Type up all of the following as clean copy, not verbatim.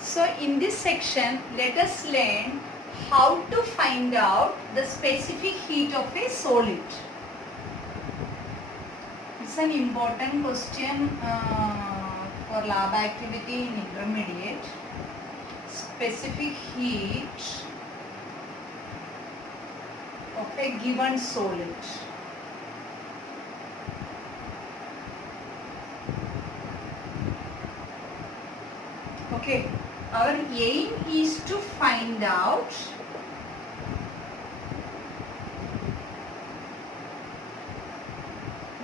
So in this section, let us learn how to find out the specific heat of a solid. It's an important question for lab activity in intermediate. Specific heat of a given solid. Okay, our aim is to find out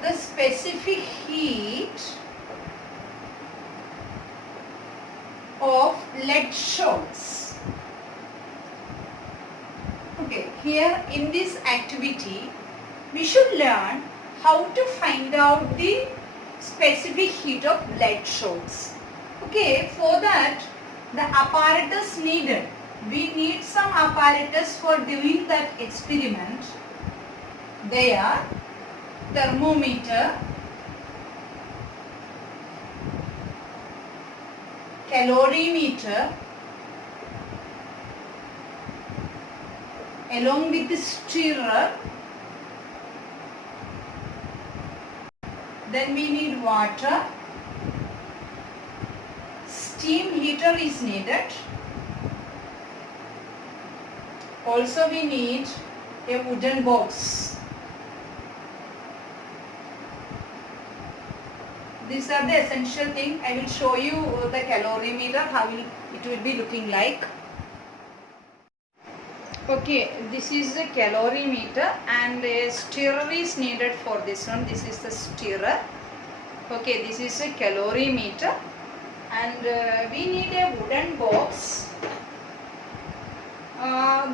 the specific heat of lead salts. Okay, here in this activity we should learn how to find out the specific heat of lead salts. Okay, for that the apparatus needed, we need some apparatus for doing that experiment. They are thermometer, calorimeter, along with the stirrer. Then we need water. Steam heater is needed. Also we need a wooden box. These are the essential things. I will show you the calorimeter, how it will be looking like. Okay, this is the calorimeter and a stirrer is needed for this one. This is the stirrer. Okay, this is a calorimeter. And we need a wooden box.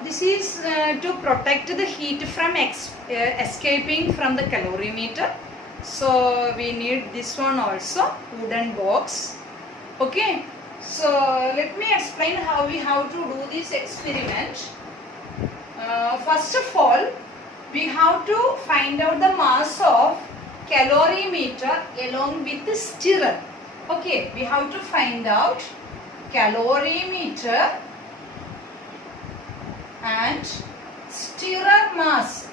This is to protect the heat from escaping from the calorimeter. So we need this one also, wooden box. Okay, so let me explain how we have to do this experiment. First of all, we have to find out the mass of calorimeter along with the stirrer. Okay, we have to find out calorimeter and stirrer mass.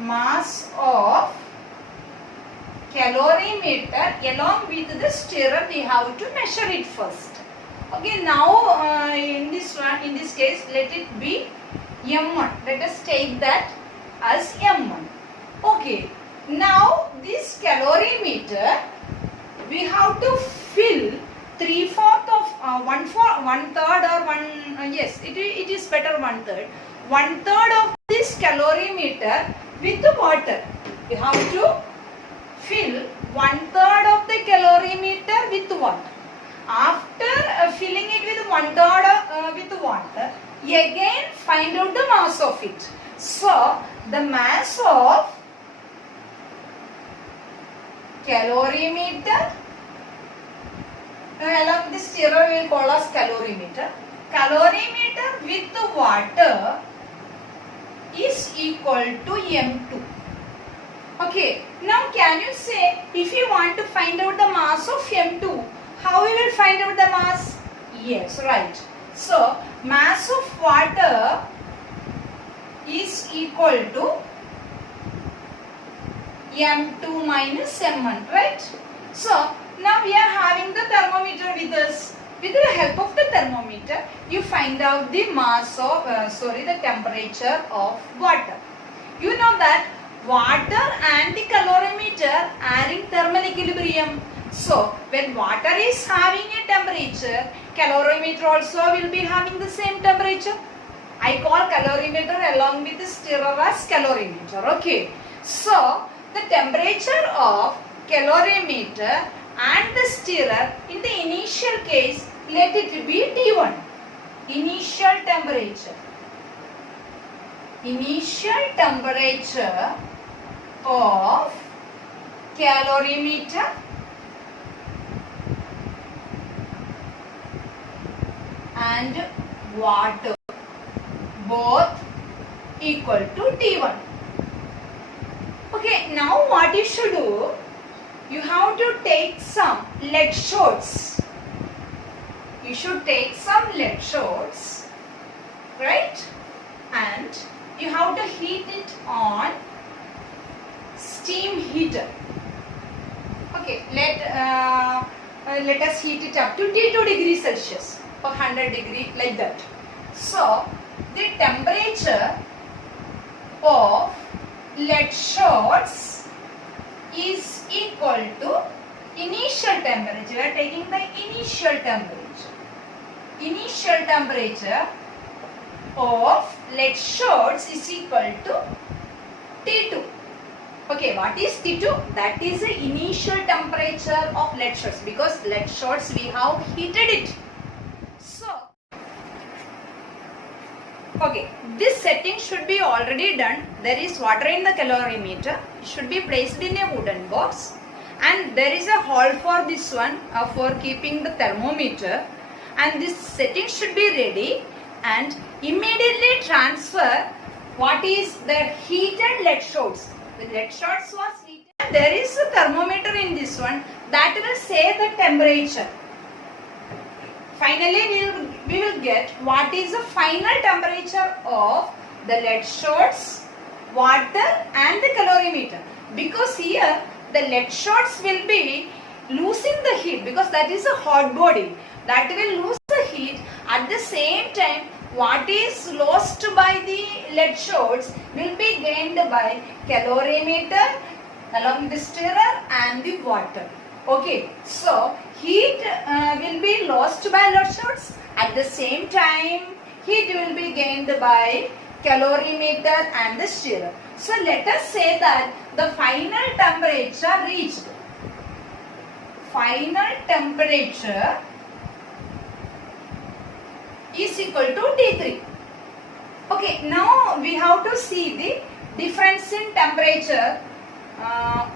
Mass of calorimeter along with the stirrer, we have to measure it first. Okay, now in this case, let it be M1. Let us take that as M1. Okay. Now this calorimeter, we have to fill 3/4 of 1/3 or yes, it is better 1/3. 1/3 of this calorimeter with water. We have to fill 1/3 of the calorimeter with water. After filling it with 1/3 with water, again find out the mass of it. So the mass of calorimeter along the stirrer we will call as calorimeter. Calorimeter with the water is equal to M2. Okay, now can you say, if you want to find out the mass of M2, how we will find out the mass? Yes, right. So mass of water is equal to M2 minus M1, right? So now we are having the thermometer with us. With the help of the thermometer, you find out the mass of, the temperature of water. You know that water and the calorimeter are in thermal equilibrium. So when water is having a temperature, calorimeter also will be having the same temperature. I call calorimeter along with the stirrer as calorimeter. Okay. So the temperature of calorimeter and the stirrer, in the initial case, let it be T1. Initial temperature. Initial temperature of calorimeter and water both equal to T1. Okay, now what you should do, you have to take some lead shorts. You should take some lead shorts, right? And you have to heat it on steam heater. Okay, let us heat it up to T2 degrees Celsius or 100 degree, like that. So the temperature of lead shorts is equal to initial temperature. We are taking the initial temperature. Initial temperature of lead shorts is equal to T2. Okay, what is T2? That is the initial temperature of lead shorts, because lead shorts we have heated it. So, okay, this setting should be already done. There is water in the calorimeter. It should be placed in a wooden box, and there is a hole for this one for keeping the thermometer, and this setting should be ready, and immediately transfer what is the heated lead shorts. The lead shorts was heated. There is a thermometer in this one that will say the temperature. Finally, we will get what is the final temperature of the lead shorts, water and the calorimeter. Because here the lead shorts will be losing the heat, because that is a hot body. That will lose the heat. At the same time, what is lost by the lead shorts will be gained by calorimeter along the stirrer and the water. Okay, so heat will be lost by lead shorts. At the same time, heat will be gained by calorimeter and the stirrer. So let us say that the final temperature reached. Final temperature is equal to T3. Okay, now we have to see the difference in temperature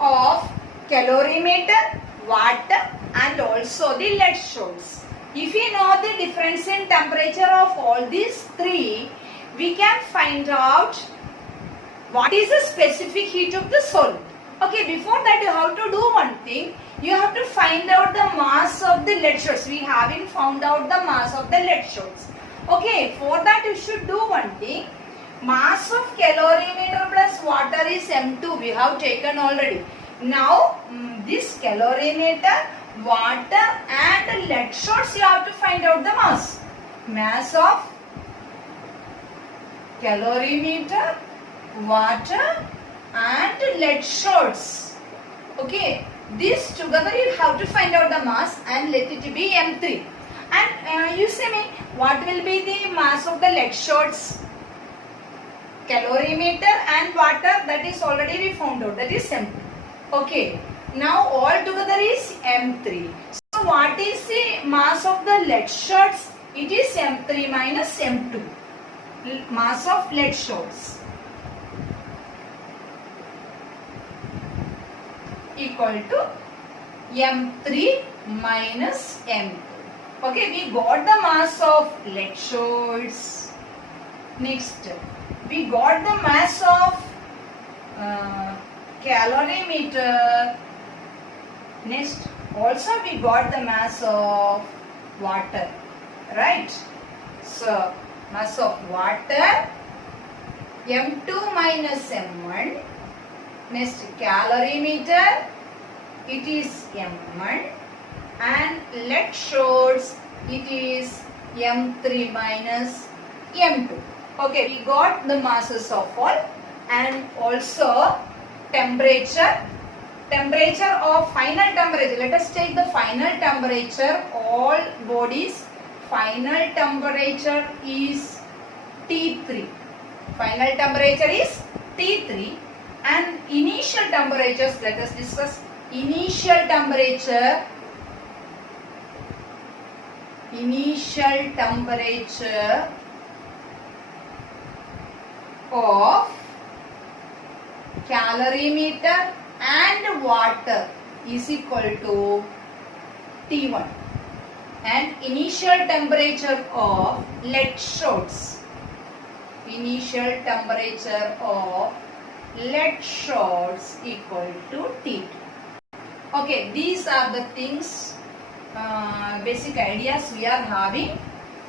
of calorimeter, water and also the lead shorts. If we know the difference in temperature of all these three, we can find out what is the specific heat of the solid. Okay, before that you have to do one thing. You have to find out the mass of the lead shorts. We haven't found out the mass of the lead shorts. Okay, for that you should do one thing. Mass of calorimeter plus water is M2. We have taken already. Now, this calorimeter, water and lead shorts, you have to find out the mass. Mass of calorimeter, water and lead shorts. Okay, this together you have to find out the mass and let it be M3. And you say me, what will be the mass of the lead shorts? Calorimeter and water, that is already we found out, that is M2. Okay, now all together is M3. So what is the mass of the lead shorts? It is M3 minus M2. Mass of lead shorts equal to M3 minus M2. Okay, we got the mass of lead shorts. Next, we got the mass of calorimeter. Next, also we got the mass of water, right? So, mass of water M2 minus M1. Next, calorimeter, it is M1, and lead shorts, it is M3 minus M2. Okay, we got the masses of all, and also temperature of final temperature. Let us take the final temperature, all bodies. Final temperature is T3. Final temperature is T3, and initial temperatures, let us discuss. Initial temperature of calorimeter and water is equal to T1. And initial temperature of lead shots. Initial temperature of lead shots equal to T2. Okay, these are the things, basic ideas we are having.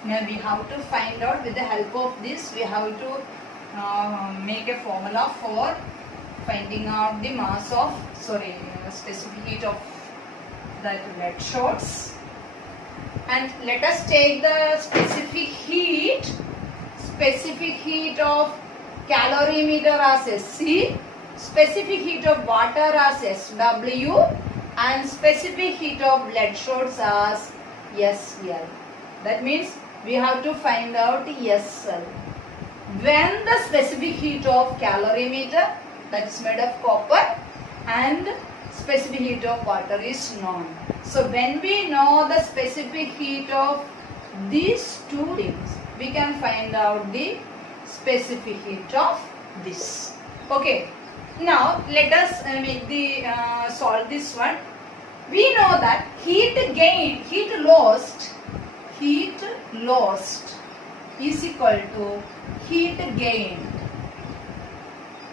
Now we have to find out, with the help of this we have to make a formula for finding out the mass of, specific heat of that lead shots. And let us take the specific heat of calorimeter as SC, specific heat of water as SW, and specific heat of lead shots as SL. That means we have to find out SL. When the specific heat of calorimeter, that is made of copper, and specific heat of water is known. So when we know the specific heat of these two things, we can find out the specific heat of this. Okay. Now let us solve this one. We know that heat lost is equal to heat gained.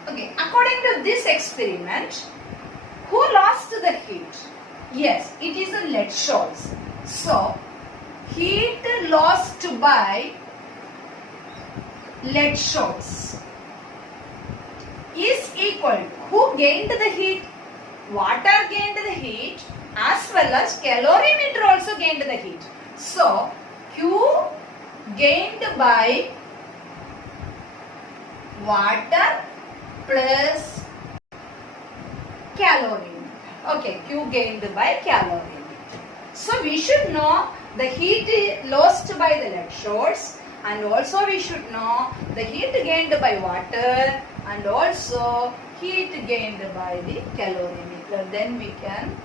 Okay, according to this experiment, who lost the heat? Yes, it is the lead shots. So, heat lost by lead shots is equal to, who gained the heat? Water gained the heat as well as calorimeter also gained the heat. So, Q gained by water plus calorimeter. Okay, Q gained by calorimeter. So we should know the heat lost by the lead shots, and also we should know the heat gained by water, and also heat gained by the calorimeter. Then we can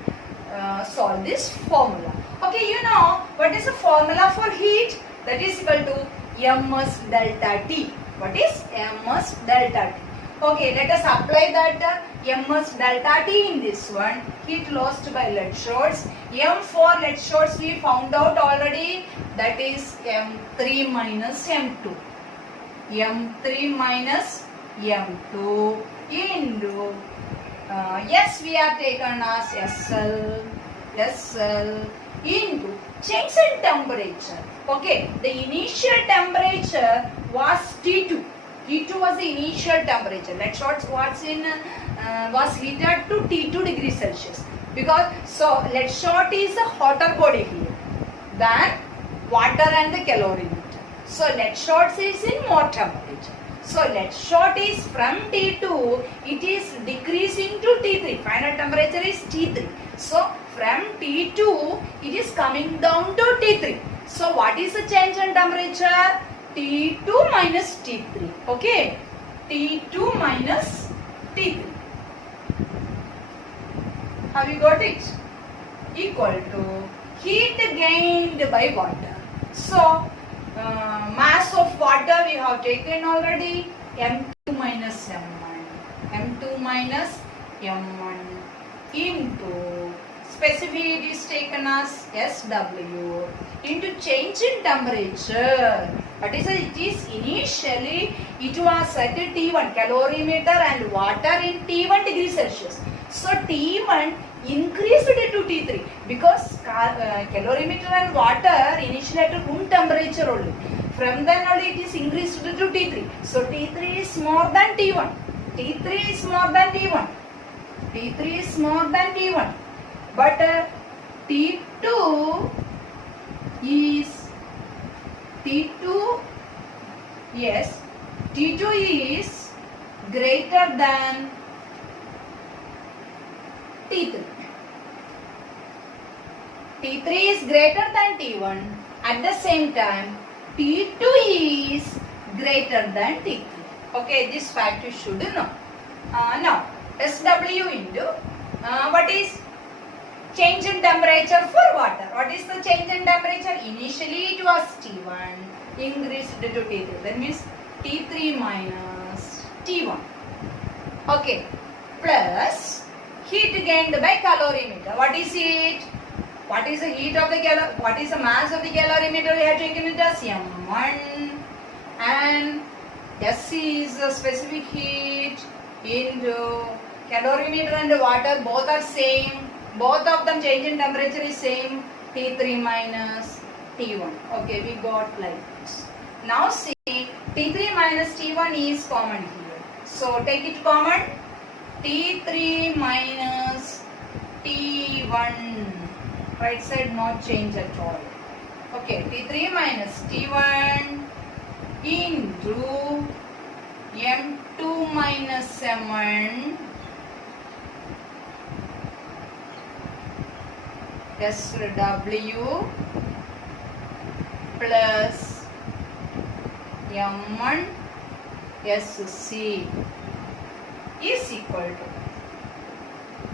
solve this formula. Okay, you know what is the formula for heat? That is equal to Ms delta T. What is Ms delta T? Okay, let us apply that Ms delta T in this one. Heat lost by lead shots. M for lead shots we found out already. That is M3 minus M2. M3 minus M2 into S we have taken as SL into change in temperature. Okay, the initial temperature was T2. T2 was the initial temperature. Lead shots was heated to T2 degrees Celsius. Because lead shot is a hotter body here than water and the calorimeter. So lead shots is in more temperature. So lead shot is from T2, it is decreasing to T3. Final temperature is T3. So from T2, it is coming down to T3. So what is the change in temperature? T2 minus T3. Okay. T2 minus T3. Have you got it? Equal to heat gained by water. So mass of water we have taken already, M2 minus M1. M2 minus M1 into specific heat is taken as SW into change in temperature. That is, it is initially it was at T1 calorimeter and water in T1 degrees Celsius. So T1 increased it to T3 because calorimeter and water initially at room temperature only. From then only it is increased to T3. So T3 is more than T1. T3 is more than T1. T3 is more than T1. But T2 is greater than T3. T3 is greater than T1. At the same time, T2 is greater than T3. Okay, this fact you should know. Now, SW into what is change in temperature for water? What is the change in temperature? Initially it was T1, increased to T3. That means T3 minus T1. Okay, plus heat gained by calorimeter. What is it? What is the heat of the what is the mass of the calorimeter? We have taken it as M1, and S is the specific heat into calorimeter and water, both are same. Both of them change in temperature is same. T3 minus T1. Okay, we got like this. Now see, T3 minus T1 is common here. So take it common. T3 minus T1. Right side not change at all. Okay, T3 minus T1 into M2 minus M1 SW plus M1 SC is equal to,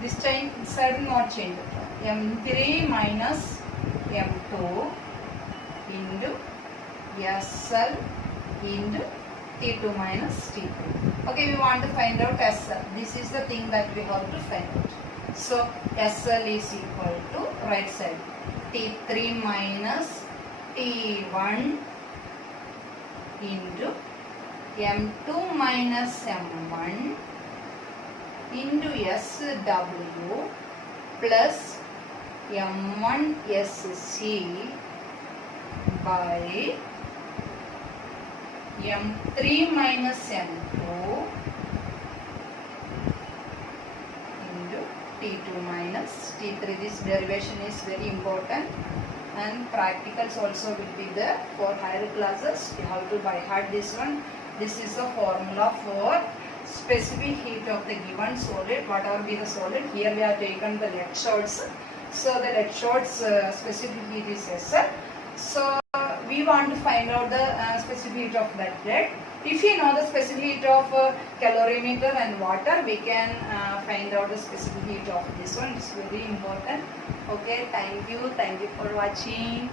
this time side not change at all, M3 minus M2 into SL into T2 minus T3. Okay, we want to find out SL. This is the thing that we have to find out. So SL is equal to right side T3 minus T1 into M2 minus M1 into SW plus M1 SC by M3 minus M2 into T2 minus T3. This derivation is very important, and practicals also will be there for higher classes. You have to by heart this one. This is the formula for specific heat of the given solid, whatever be the solid. Here we have taken the lead salts. So the lead salts specific heat is SL. So we want to find out the specific heat of that lead. If you know the specific heat of calorimeter and water, we can find out the specific heat of this one. It's very important. Okay, thank you for watching.